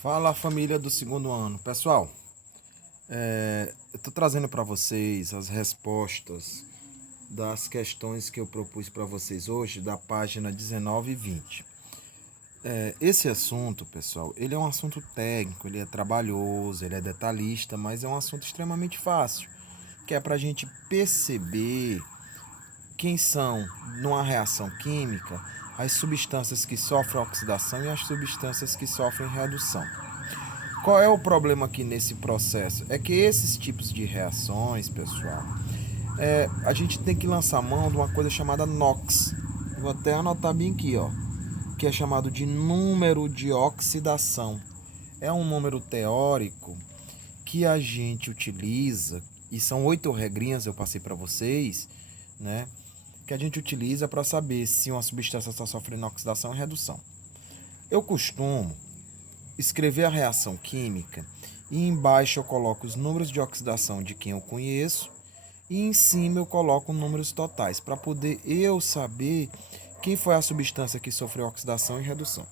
Fala, família do segundo ano. Pessoal, eu estou trazendo para vocês as respostas das questões que eu propus para vocês hoje, da página 19 e 20. Esse assunto, pessoal, ele é um assunto técnico, ele é trabalhoso, ele é detalhista, mas é um assunto extremamente fácil, que é para a gente perceber quem são, numa reação química, as substâncias que sofrem oxidação e as substâncias que sofrem redução. Qual é o problema aqui nesse processo? É que esses tipos de reações, pessoal, a gente tem que lançar mão de uma coisa chamada NOx. Vou até anotar bem aqui, ó, que é chamado de número de oxidação. É um número teórico que a gente utiliza, e são 8 regrinhas eu passei para vocês, né? Que a gente utiliza para saber se uma substância está sofrendo oxidação ou redução. Eu costumo escrever a reação química e embaixo eu coloco os números de oxidação de quem eu conheço e em cima eu coloco números totais para poder eu saber quem foi a substância que sofreu oxidação e redução.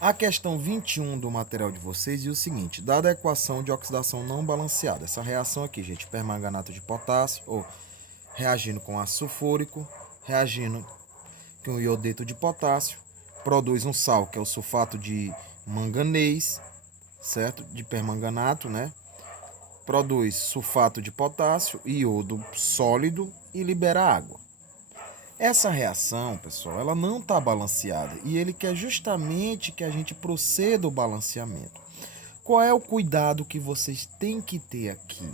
A questão 21 do material de vocês diz o seguinte: dada a equação de oxidação não balanceada, essa reação aqui, gente, permanganato de potássio, ou reagindo com ácido sulfúrico, reagindo com iodeto de potássio, produz um sal, que é o sulfato de manganês, certo? De permanganato, né? Produz sulfato de potássio, iodo sólido e libera água. Essa reação, pessoal, ela não está balanceada e ele quer justamente que a gente proceda o balanceamento. Qual é o cuidado que vocês têm que ter aqui?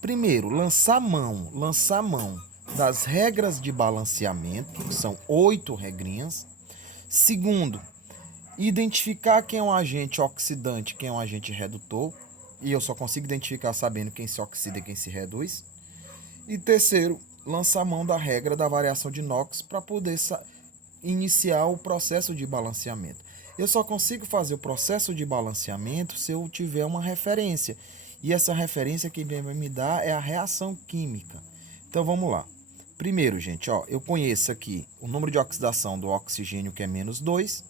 Primeiro, lançar mão das regras de balanceamento, que são 8 regrinhas. Segundo, identificar quem é um agente oxidante, quem é um agente redutor, e eu só consigo identificar sabendo quem se oxida e quem se reduz. E terceiro, lançar mão da regra da variação de NOx para poder iniciar o processo de balanceamento. Eu só consigo fazer o processo de balanceamento se eu tiver uma referência. E essa referência que vai me dar é a reação química. Então vamos lá. Primeiro, gente, ó, eu conheço aqui o número de oxidação do oxigênio, que é -2,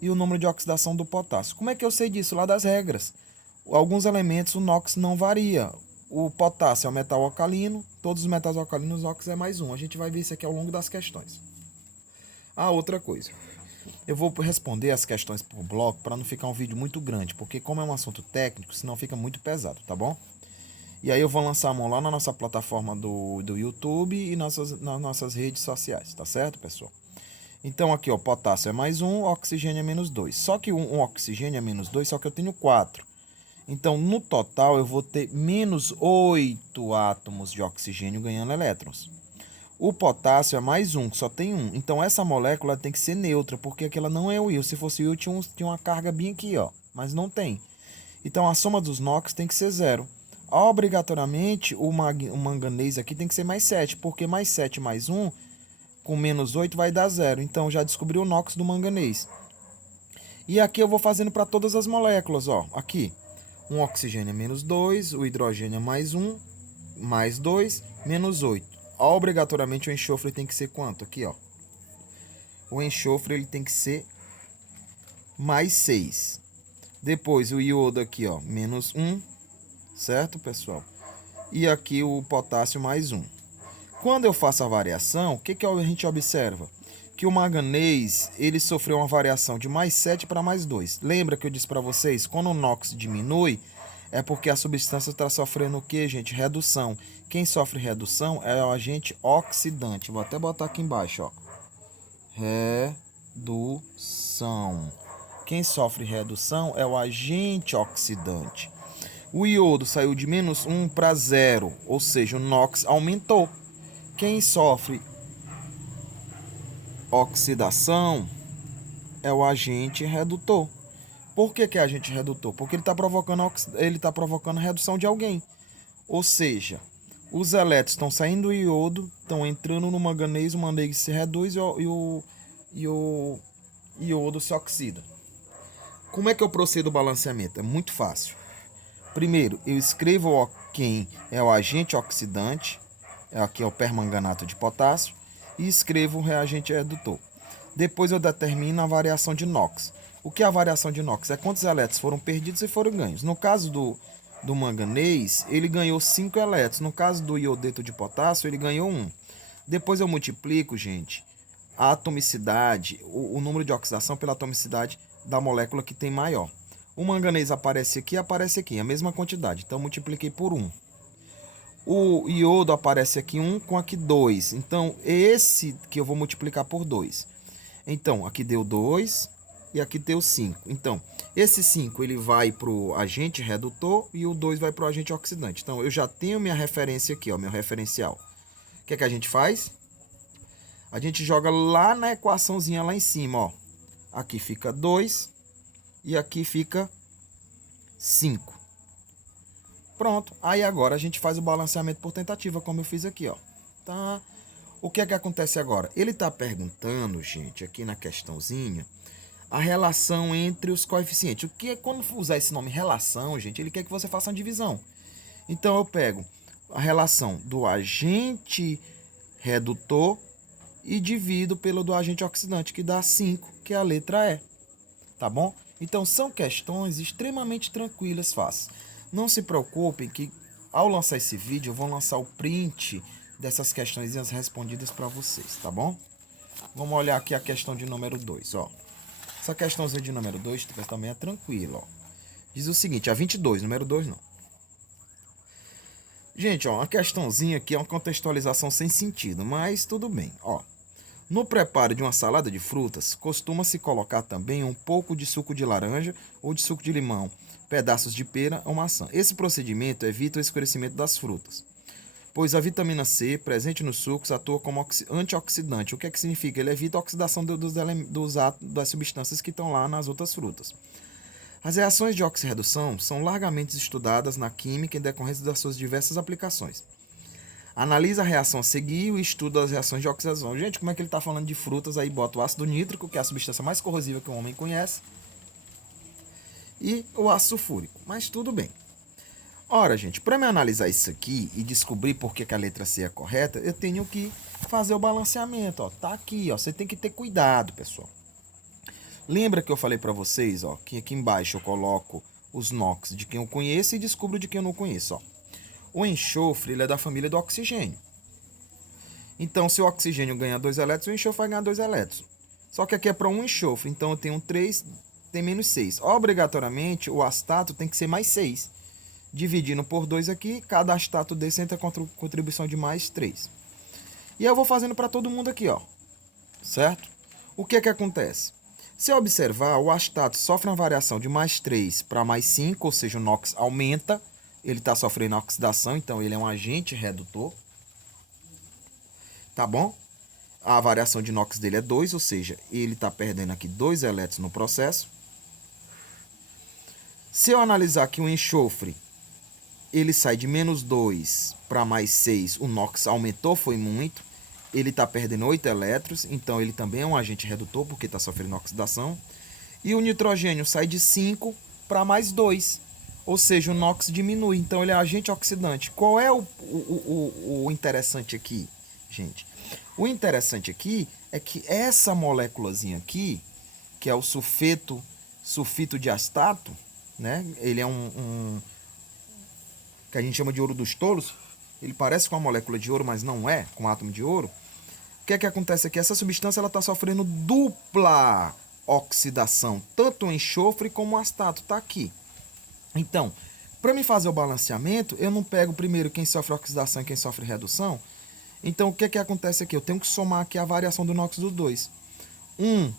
e o número de oxidação do potássio. Como é que eu sei disso? Lá das regras. Alguns elementos o NOx não varia. O potássio é um metal alcalino, todos os metais alcalinos, o NOx é +1. A gente vai ver isso aqui ao longo das questões. Outra coisa. Eu vou responder as questões por bloco para não ficar um vídeo muito grande, porque como é um assunto técnico, senão fica muito pesado, tá bom? E aí eu vou lançar a mão lá na nossa plataforma do YouTube e nas nossas redes sociais, tá certo, pessoal? Então aqui, ó, potássio é +1, oxigênio é -2. Só que um oxigênio é -2, só que eu tenho 4. Então, no total, eu vou ter -8 átomos de oxigênio ganhando elétrons. O potássio é +1, que só tem 1. Então, essa molécula tem que ser neutra, porque aquela não é o íon. Se fosse o íon, tinha uma carga bem aqui, ó, mas não tem. Então, a soma dos NOx tem que ser 0. Obrigatoriamente, o manganês aqui tem que ser +7, porque +7 +1 com -8 vai dar 0. Então, já descobri o NOx do manganês. E aqui eu vou fazendo para todas as moléculas, ó. Aqui, um oxigênio é -2, o hidrogênio é +1, +2, -8. Obrigatoriamente o enxofre tem que ser quanto? Aqui, ó. O enxofre ele tem que ser +6. Depois o iodo aqui, ó, -1, certo, pessoal? E aqui o potássio +1. Quando eu faço a variação, o que a gente observa? Que o manganês ele sofreu uma variação de +7 para +2. Lembra que eu disse para vocês, quando o NOx diminui, é porque a substância está sofrendo o que, gente? Redução. Quem sofre redução é o agente oxidante. Vou até botar aqui embaixo, ó. Redução. Quem sofre redução é o agente oxidante. O iodo saiu de -1 para 0, ou seja, o NOx aumentou. Quem sofre oxidação é o agente redutor. Por que é agente redutor? Porque ele tá provocando redução de alguém. Ou seja, os elétrons estão saindo do iodo, estão entrando no manganês, o manganês se reduz e o iodo se oxida. Como é que eu procedo o balanceamento? É muito fácil. Primeiro, eu escrevo quem é o agente oxidante, aqui é o permanganato de potássio, e escrevo o reagente redutor. Depois eu determino a variação de NOx. O que é a variação de NOx? É quantos elétrons foram perdidos e foram ganhos. No caso do manganês, ele ganhou 5 elétrons. No caso do iodeto de potássio, ele ganhou 1. Depois eu multiplico, gente, a atomicidade, o número de oxidação pela atomicidade da molécula que tem maior. O manganês aparece aqui, a mesma quantidade. Então, multipliquei por 1. O iodo aparece aqui 1 com aqui 2. Então, esse que eu vou multiplicar por 2. Então, aqui deu 2 e aqui deu 5. Então, esse 5 ele vai para o agente redutor e o 2 vai para o agente oxidante. Então, eu já tenho minha referência aqui, ó, meu referencial. O que é que a gente faz? A gente joga lá na equaçãozinha lá em cima, ó. Aqui fica 2 e aqui fica 5. Pronto. Aí agora a gente faz o balanceamento por tentativa, como eu fiz aqui, ó. Tá? O que é que acontece agora? Ele está perguntando, gente, aqui na questãozinha, a relação entre os coeficientes. O que é, quando usar esse nome relação, gente, ele quer que você faça uma divisão. Então eu pego a relação do agente redutor e divido pelo do agente oxidante, que dá 5, que é a letra E. Tá bom? Então são questões extremamente tranquilas, fáceis. Não se preocupem que ao lançar esse vídeo eu vou lançar o print dessas questões respondidas para vocês, tá bom? Vamos olhar aqui a questão de número 2, ó. Essa questãozinha de número 2 também é tranquila, ó. Diz o seguinte, a 22, número 2 não. Gente, ó, uma questãozinha aqui é uma contextualização sem sentido, mas tudo bem, ó. No preparo de uma salada de frutas, costuma-se colocar também um pouco de suco de laranja ou de suco de limão, pedaços de pera ou maçã. Esse procedimento evita o escurecimento das frutas, pois a vitamina C presente nos sucos atua como antioxidante. O que é que significa? Ele evita a oxidação das substâncias que estão lá nas outras frutas. As reações de oxirredução são largamente estudadas na química em decorrência das suas diversas aplicações. Analisa a reação a seguir e estuda as reações de oxidação. Gente, como é que ele está falando de frutas? Aí bota o ácido nítrico, que é a substância mais corrosiva que o homem conhece, e o ácido sulfúrico. Mas tudo bem. Ora, gente, para me analisar isso aqui e descobrir por que a letra C é correta, eu tenho que fazer o balanceamento. Ó. Tá aqui, ó. Você tem que ter cuidado, pessoal. Lembra que eu falei para vocês, ó, que aqui embaixo eu coloco os NOx de quem eu conheço e descubro de quem eu não conheço, ó. O enxofre ele é da família do oxigênio. Então, se o oxigênio ganha 2 elétrons, o enxofre vai ganhar 2 elétrons. Só que aqui é para um enxofre, então eu tenho 3, tem menos 6. Obrigatoriamente, o astato tem que ser mais 6. Dividindo por 2 aqui, cada astato desse entra com contribuição de mais 3. E eu vou fazendo para todo mundo aqui, ó. Certo? O que é que acontece? Se observar, o astato sofre uma variação de mais 3 para mais 5, ou seja, o NOx aumenta. Ele está sofrendo oxidação, então ele é um agente redutor. Tá bom? A variação de NOx dele é 2, ou seja, ele está perdendo aqui 2 elétrons no processo. Se eu analisar aqui o enxofre, ele sai de menos 2 para mais 6, o NOx aumentou, foi muito. Ele está perdendo 8 elétrons, então ele também é um agente redutor, porque está sofrendo oxidação. E o nitrogênio sai de 5 para mais 2. Ou seja, o NOx diminui, então ele é agente oxidante. Qual é o interessante aqui, gente? O interessante aqui é que essa moléculazinha aqui, que é o sulfito de astato, né? Ele é que a gente chama de ouro dos tolos. Ele parece com uma molécula de ouro, mas não é, com um átomo de ouro. O que é que acontece aqui? Essa substância está sofrendo dupla oxidação, tanto o enxofre como o astato, está aqui. Então, para me fazer o balanceamento, eu não pego primeiro quem sofre oxidação e quem sofre redução. Então, o que é que acontece aqui? Eu tenho que somar aqui a variação do NOx dos dois. Um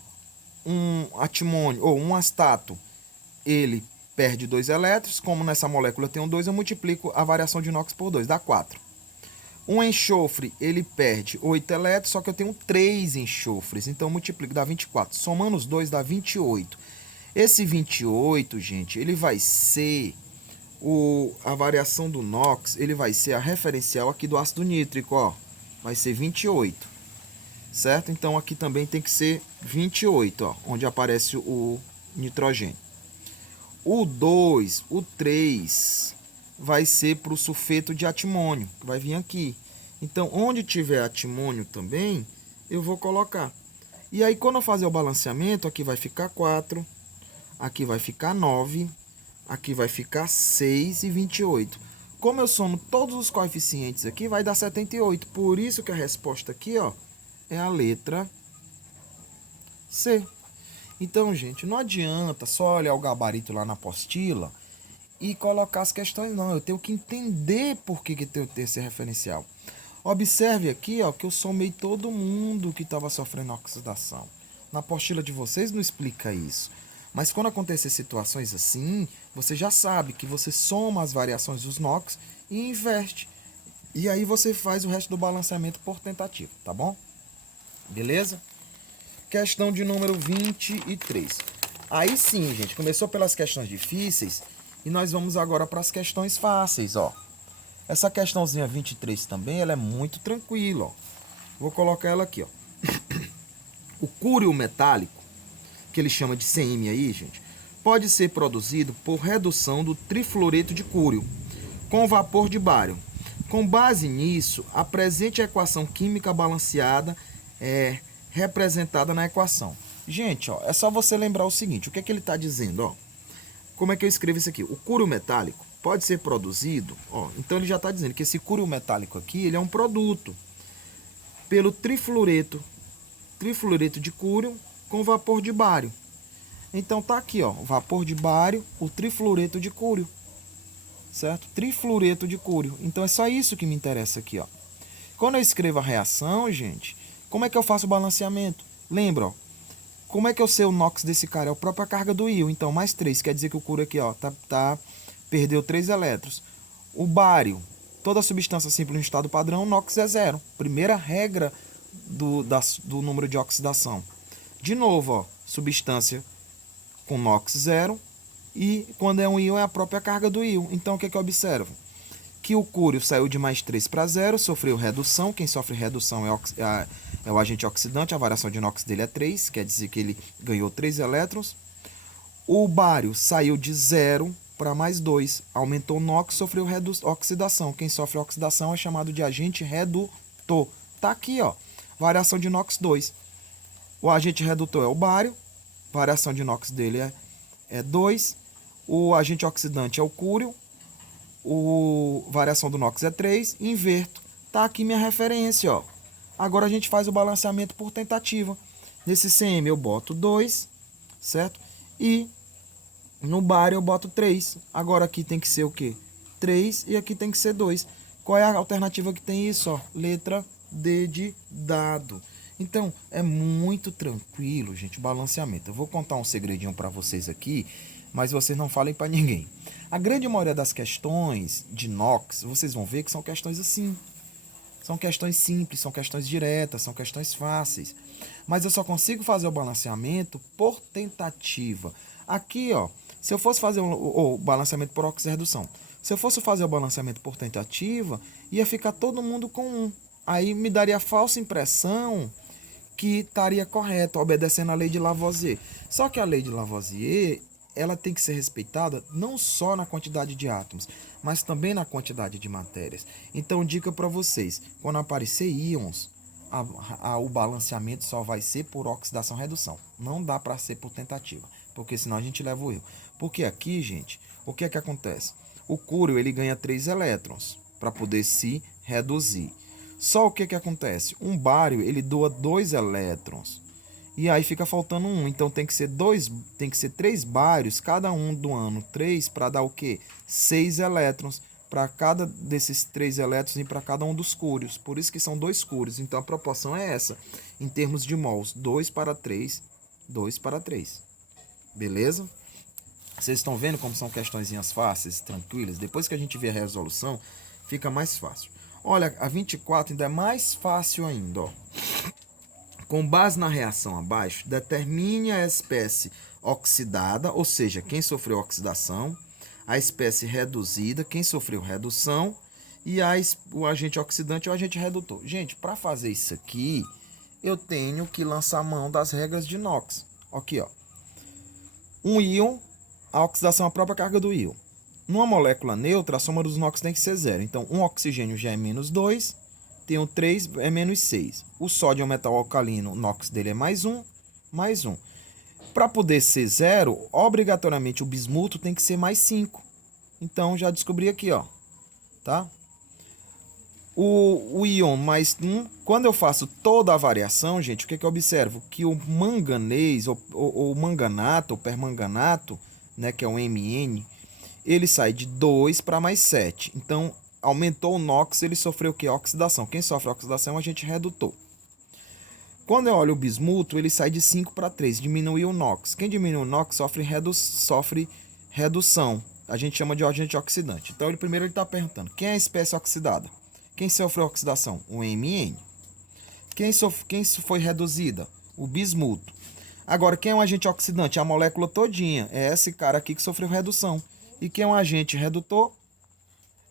atimônio, ou um astato, ele perde 2 elétrons. Como nessa molécula tem um 2, eu multiplico a variação de NOx por 2, dá 4. Um enxofre, ele perde 8 elétrons, só que eu tenho 3 enxofres. Então, eu multiplico, dá 24. Somando os dois, dá 28. Esse 28, gente, ele vai ser a variação do NOx, ele vai ser a referencial aqui do ácido nítrico, ó. Vai ser 28, certo? Então aqui também tem que ser 28, ó, onde aparece o nitrogênio. O 2, o 3 vai ser para o sulfeto de atimônio, que vai vir aqui. Então, onde tiver atimônio também, eu vou colocar. E aí, quando eu fazer o balanceamento, aqui vai ficar 4, aqui vai ficar 9, aqui vai ficar 6 e 28. Como eu somo todos os coeficientes aqui, vai dar 78. Por isso que a resposta aqui, ó, é a letra C. Então, gente, não adianta só olhar o gabarito lá na apostila e colocar as questões, não. Eu tenho que entender por que tem esse referencial. Observe aqui, ó, que eu somei todo mundo que estava sofrendo oxidação. Na apostila de vocês não explica isso. Mas quando acontecer situações assim, você já sabe que você soma as variações dos NOx e inverte. E aí você faz o resto do balanceamento por tentativa, tá bom? Beleza? Questão de número 23. Aí sim, gente, começou pelas questões difíceis e nós vamos agora para as questões fáceis, ó. Essa questãozinha 23 também, ela é muito tranquila, ó. Vou colocar ela aqui, ó. O cúrio metálico, que ele chama de CM aí, gente, pode ser produzido por redução do trifluoreto de cúrio com vapor de bário. Com base nisso, a presente equação química balanceada é representada na equação. Gente, ó, é só você lembrar o seguinte, o que é que ele está dizendo, ó? Como é que eu escrevo isso aqui? O cúrio metálico pode ser produzido, ó, então ele já está dizendo que esse cúrio metálico aqui, ele é um produto pelo trifluoreto de cúrio com vapor de bário. Então tá aqui, ó, o vapor de bário, o trifluoreto de cúrio, certo? Trifluoreto de cúrio. Então é só isso que me interessa aqui, ó. Quando eu escrevo a reação, gente, como é que eu faço o balanceamento? Lembra, ó, como é que eu sei o NOx desse cara? É a própria carga do íon. Então, mais 3, quer dizer que o cúrio aqui, ó, perdeu 3 elétrons. O bário, toda substância simples no estado padrão, NOx é 0. Primeira regra do número de oxidação. De novo, ó, substância com NOx 0 e quando é um íon é a própria carga do íon. Então, o que é que eu observo? Que o cúrio saiu de mais 3 para 0, sofreu redução. Quem sofre redução é o agente oxidante, a variação de NOx dele é 3, quer dizer que ele ganhou 3 elétrons. O bário saiu de 0 para mais 2, aumentou o NOx, sofreu oxidação. Quem sofre oxidação é chamado de agente redutor. Tá aqui, ó, variação de NOx 2. O agente redutor é o bário, variação de NOx dele é 2. O agente oxidante é o cúrio, variação do NOx é 3, inverto. Tá aqui minha referência, ó. Agora a gente faz o balanceamento por tentativa. Nesse CM eu boto 2, certo? E no bário eu boto 3. Agora aqui tem que ser o quê? 3 e aqui tem que ser 2. Qual é a alternativa que tem isso, ó? Letra D de dado. Então, é muito tranquilo, gente, o balanceamento. Eu vou contar um segredinho para vocês aqui, mas vocês não falem para ninguém. A grande maioria das questões de NOx, vocês vão ver que são questões assim. São questões simples, são questões diretas, são questões fáceis. Mas eu só consigo fazer o balanceamento por tentativa. Aqui, ó, se eu fosse fazer o balanceamento por oxirredução, se eu fosse fazer o balanceamento por tentativa, ia ficar todo mundo com 1. Aí me daria a falsa impressão que estaria correto, obedecendo a lei de Lavoisier. Só que a lei de Lavoisier, ela tem que ser respeitada não só na quantidade de átomos, mas também na quantidade de matérias. Então, dica para vocês, quando aparecer íons, o balanceamento só vai ser por oxidação-redução. Não dá para ser por tentativa, porque senão a gente leva o erro. Porque aqui, gente, o que é que acontece? O cúrio, ele ganha 3 elétrons para poder se reduzir. Só o que que acontece? Um bário, ele doa 2 elétrons. E aí fica faltando 1. Então tem que ser 3 bários, cada um doando 3 para dar o quê? 6 elétrons para cada desses 3 elétrons e para cada um dos cúrios. Por isso que são 2 cúrios. Então a proporção é essa, em termos de mols, 2 para 3, 2 para 3. Beleza? Vocês estão vendo como são questõezinhas fáceis, tranquilas? Depois que a gente vê a resolução, fica mais fácil. Olha, a 24 ainda é mais fácil ainda, ó. Com base na reação abaixo, determine a espécie oxidada, ou seja, quem sofreu oxidação, a espécie reduzida, quem sofreu redução, e o agente oxidante ou agente redutor. Gente, para fazer isso aqui, eu tenho que lançar mão das regras de NOx. Aqui, ó. Um íon, a oxidação é a própria carga do íon. Numa molécula neutra, a soma dos NOx tem que ser 0. Então, um oxigênio já é menos 2, tem o 3, é menos 6. O sódio é um metal alcalino, o NOx dele é mais 1, mais 1. Para poder ser 0, obrigatoriamente o bismuto tem que ser mais 5. Então, já descobri aqui, ó, tá? O íon mais 1, quando eu faço toda a variação, gente, o que eu observo? Que o manganês, ou manganato, ou permanganato, né, que é o Mn, ele sai de 2 para mais 7. Então, aumentou o NOx, ele sofreu o quê? Oxidação. Quem sofre oxidação é o agente redutor. Quando eu olho o bismuto, ele sai de 5 para 3, diminui o NOx. Quem diminui o NOx sofre redução. A gente chama de agente oxidante. Então, primeiro ele está perguntando, quem é a espécie oxidada? Quem sofreu oxidação? O Mn. Quem foi reduzida? O bismuto. Agora, quem é um agente oxidante? A molécula todinha. É esse cara aqui que sofreu redução. E quem é um agente redutor?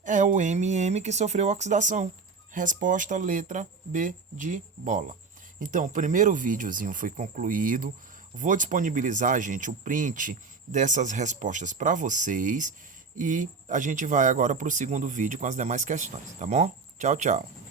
É o MM que sofreu oxidação. Resposta, letra B de bola. Então, o primeiro videozinho foi concluído. Vou disponibilizar, gente, o print dessas respostas para vocês. E a gente vai agora para o segundo vídeo com as demais questões, tá bom? Tchau, tchau.